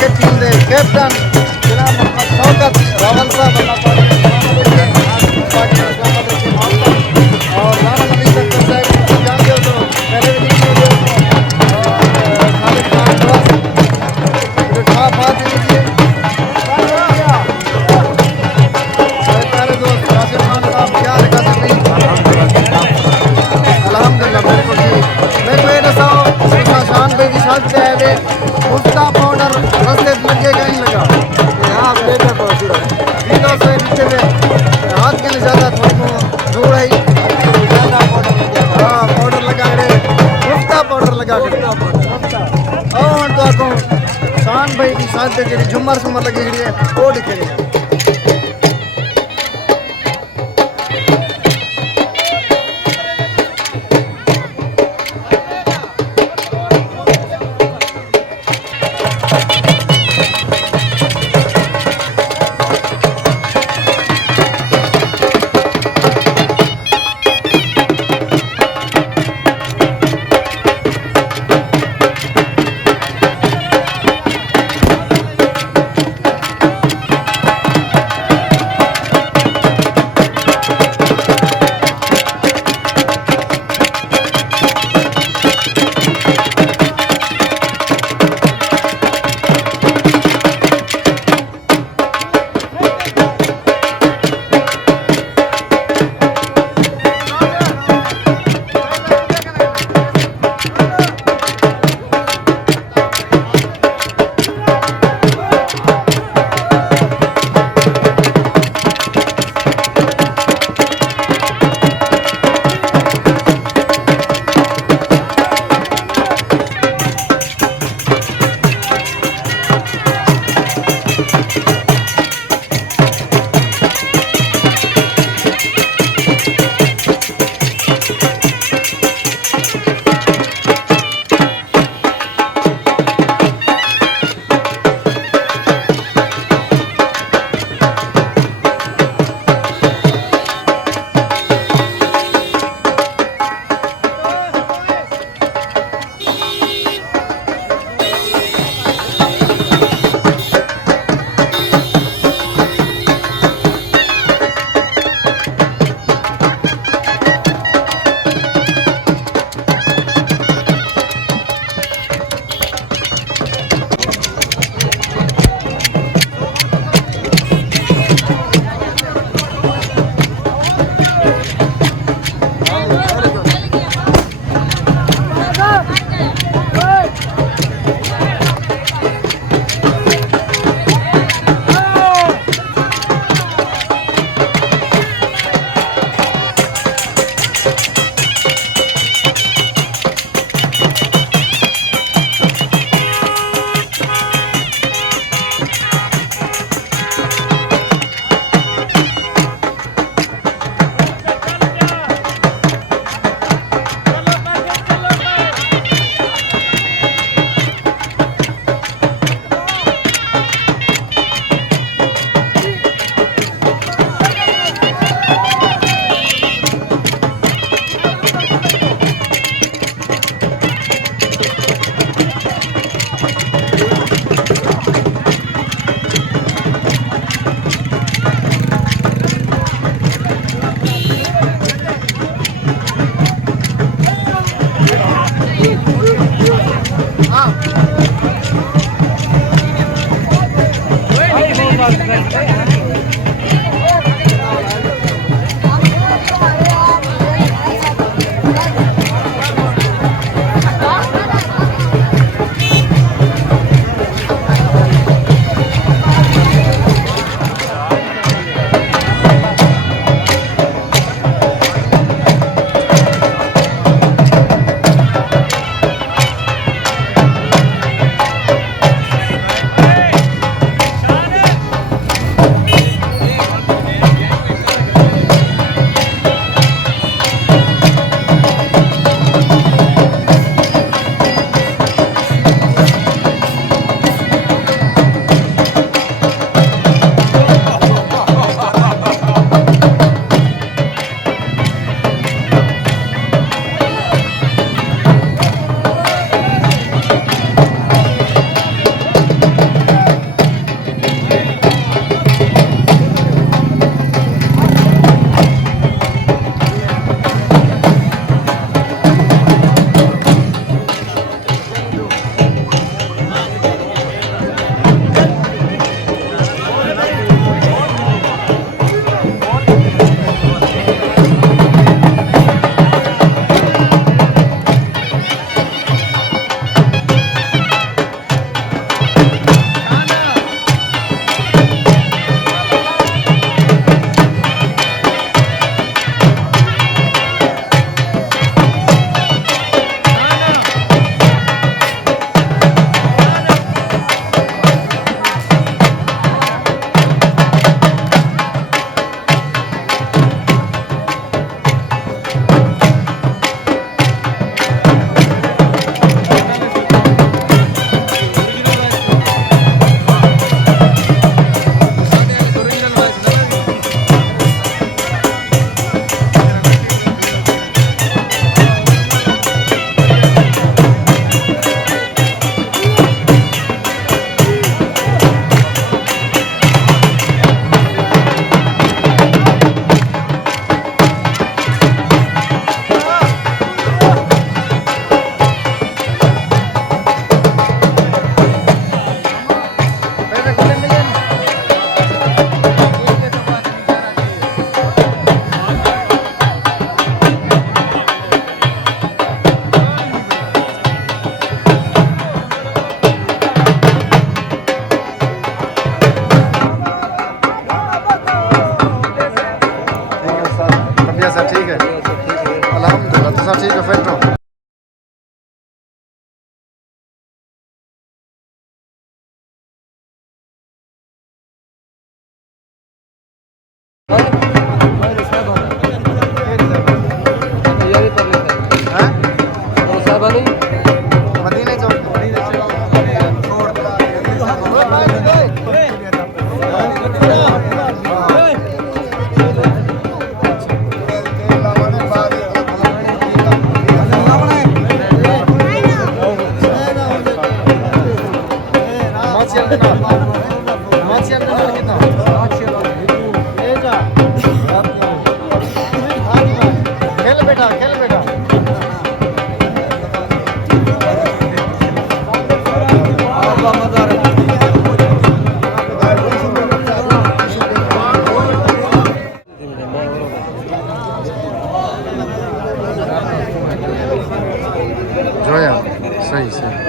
cricket team के कैप्टन जनाब मोहम्मद शौकत रावल साहब अल्लाह पाक और राणा नबी डॉक्टर साहब जानते हो तो पहले भी नहीं हुए और खालिद खान बस बात लीजिए प्यारे दोस्त राशिद खान साहब क्या लगा सकती अल्हम्दुलिल्लाह बिल्कुल ठीक मैं तो ये दसाओ शान भाई की शादी से आए उसका पाउडर रस्ते लगेगा नहीं लगा हाँ बेटर पहुँची जी दोस्तों नीचे में हाथ के लिए ज़्यादा थोड़ी दूर है हाँ पाउडर लगा करे उसका पाउडर लगा करे और तो आपको शान भाई की शादी जी झुमर सुमर लगी है वो दिखे मदीने चौक खेल बेटा खेल बेटा जोया सही सही